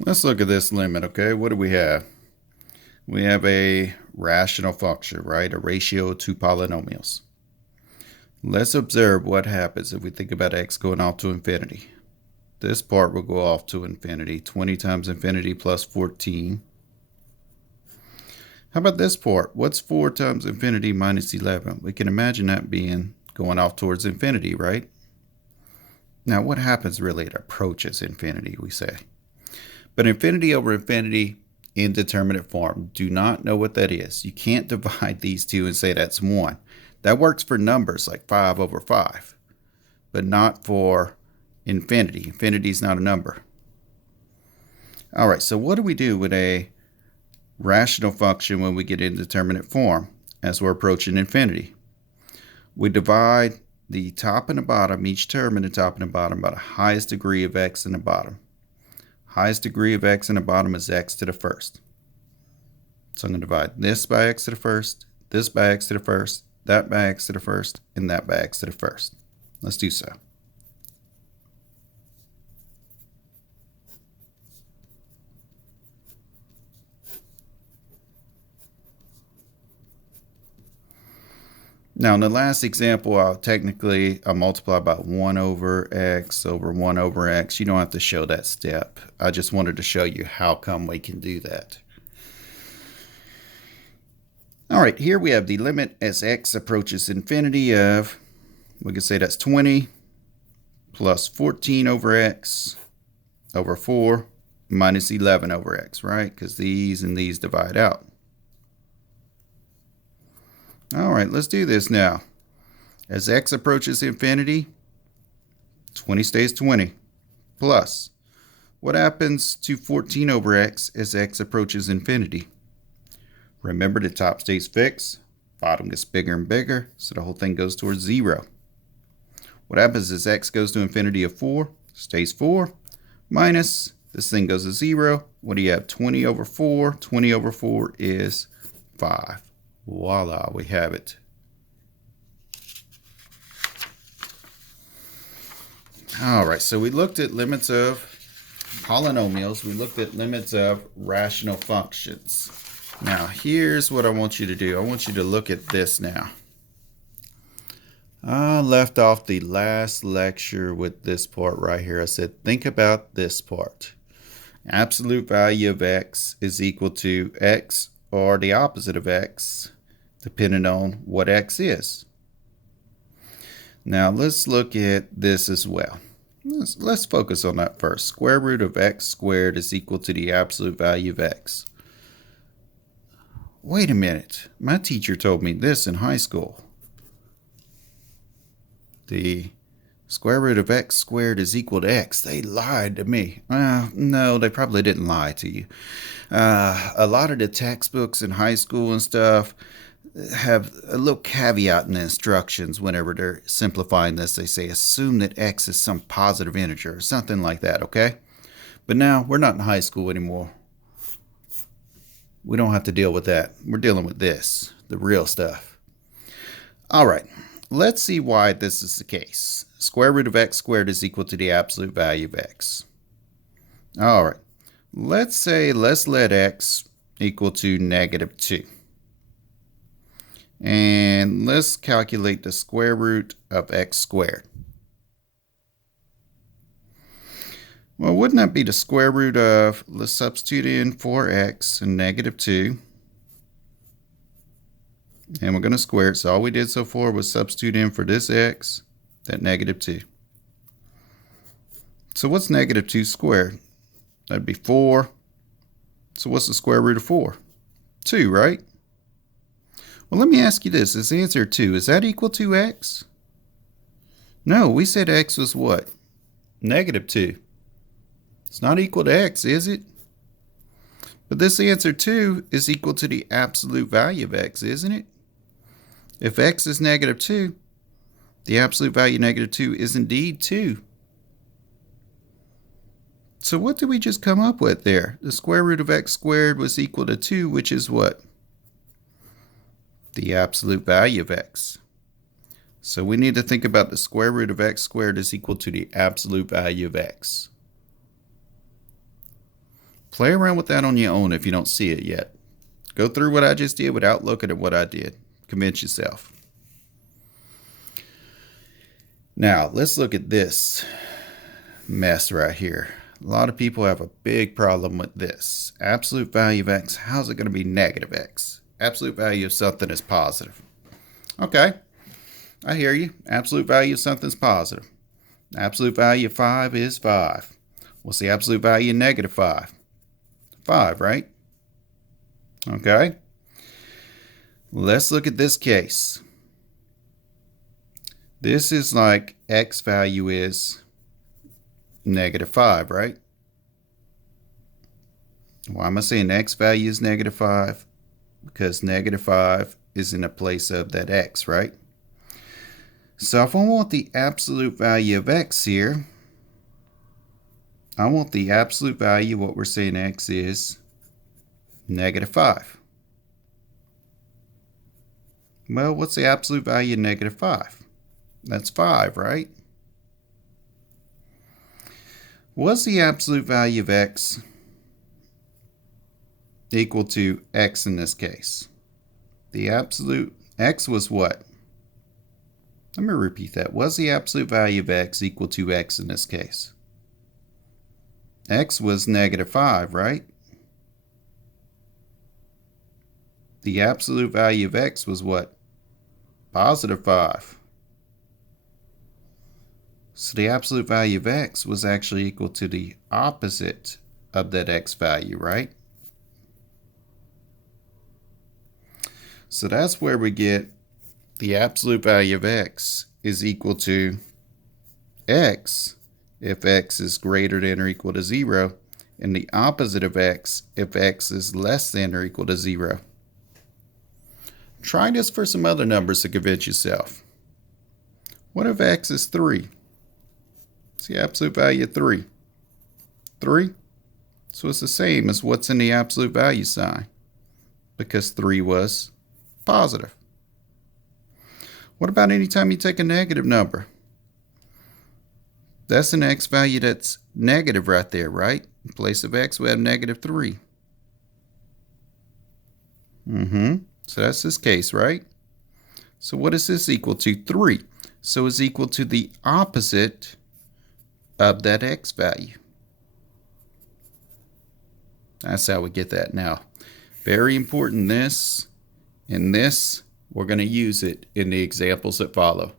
Let's look at this limit, okay? What do we have? We have a rational function, right? A ratio of two polynomials. Let's observe what happens if we think about x going off to infinity. This part will go off to infinity. 20 times infinity plus 14. How about this part? What's 4 times infinity minus 11? We can imagine that being going off towards infinity, right? Now, what happens really? It approaches infinity, we say. But infinity over infinity, indeterminate form. Do not know what that is. You can't divide these two and say that's 1. That works for numbers like 5 over 5, but not for infinity. Infinity is not a number. All right, so what do we do with a rational function when we get indeterminate form as we're approaching infinity? We divide the top and the bottom, each term in the top and the bottom, by the highest degree of x in the bottom. Highest degree of x in the bottom is x to the first. So I'm going to divide this by x to the first, this by x to the first, that by x to the first, and that by x to the first. Let's do so. Now, in the last example, I'll multiply by 1 over x over 1 over x. You don't have to show that step. I just wanted to show you how come we can do that. All right, here we have the limit as x approaches infinity of, we can say that's 20 plus 14 over x over 4 minus 11 over x, right? Because these and these divide out. All right, let's do this now. As x approaches infinity, 20 stays 20. Plus, what happens to 14 over x as x approaches infinity? Remember, the top stays fixed, bottom gets bigger and bigger, so the whole thing goes towards 0. What happens as x goes to infinity of 4? Stays 4, minus, this thing goes to 0. What do you have? 20 over 4. 20 over 4 is 5. Voila, we have it. All right, so we looked at limits of polynomials. We looked at limits of rational functions. Now, here's what I want you to do. I want you to look at this now. I left off the last lecture with this part right here. I said, think about this part. Absolute value of x is equal to x or the opposite of x, depending on what x is. Now, let's look at this as well. Let's focus on that first. Square root of x squared is equal to the absolute value of x. Wait a minute. My teacher told me this in high school. The square root of x squared is equal to x. They lied to me. No, they probably didn't lie to you. A lot of the textbooks in high school and stuff have a little caveat in the instructions whenever they're simplifying this. They say assume that x is some positive integer or something like that, okay? But now we're not in high school anymore. We don't have to deal with that. We're dealing with this, the real stuff. All right, let's see why this is the case. Square root of x squared is equal to the absolute value of x. All right, let's let x equal to negative 2. And let's calculate the square root of x squared. Well, wouldn't that be the square root of, let's substitute in 4x and negative 2. And we're going to square it. So all we did so far was substitute in for this x, that negative 2. So what's negative 2 squared? That'd be 4. So what's the square root of 4? 2, right? Well, let me ask you this. Is the answer 2, is that equal to x? No, we said x was what? Negative 2. It's not equal to x, is it? But this answer 2 is equal to the absolute value of x, isn't it? If x is negative 2, the absolute value of negative 2 is indeed 2. So what did we just come up with there? The square root of x squared was equal to 2, which is what? The absolute value of x. So we need to think about the square root of x squared is equal to the absolute value of x. Play around with that on your own if you don't see it yet. Go through what I just did without looking at what I did. Convince yourself. Now, let's look at this mess right here. A lot of people have a big problem with this. Absolute value of x, how's it going to be negative x? Absolute value of something is positive. Okay, I hear you. Absolute value of something's positive. Absolute value of 5 is 5. What's the absolute value of negative 5? 5, right? Okay. Let's look at this case. This is like x value is negative 5, right? Why am I saying x value is negative 5? Because negative 5 is in the place of that x, right? So if I want the absolute value of x here, I want the absolute value, what we're saying x is negative 5. Well, what's the absolute value of negative 5? That's 5, right? Was the absolute value of x equal to x in this case? The absolute x was what? Let me repeat that. Was the absolute value of x equal to x in this case? X was negative 5, right? The absolute value of x was what? Positive 5. So the absolute value of x was actually equal to the opposite of that x value, right? So that's where we get the absolute value of x is equal to x if x is greater than or equal to 0, and the opposite of x if x is less than or equal to 0. Try this for some other numbers to convince yourself. What if x is 3? What's the absolute value of 3? 3? So it's the same as what's in the absolute value sign, because 3 was positive. What about anytime you take a negative number? That's an x value that's negative right there, right? In place of x, we have negative 3. So that's this case, right? So what is this equal to? 3. So it's equal to the opposite of that x value. That's how we get that. Now, very important, this and this, we're going to use it in the examples that follow.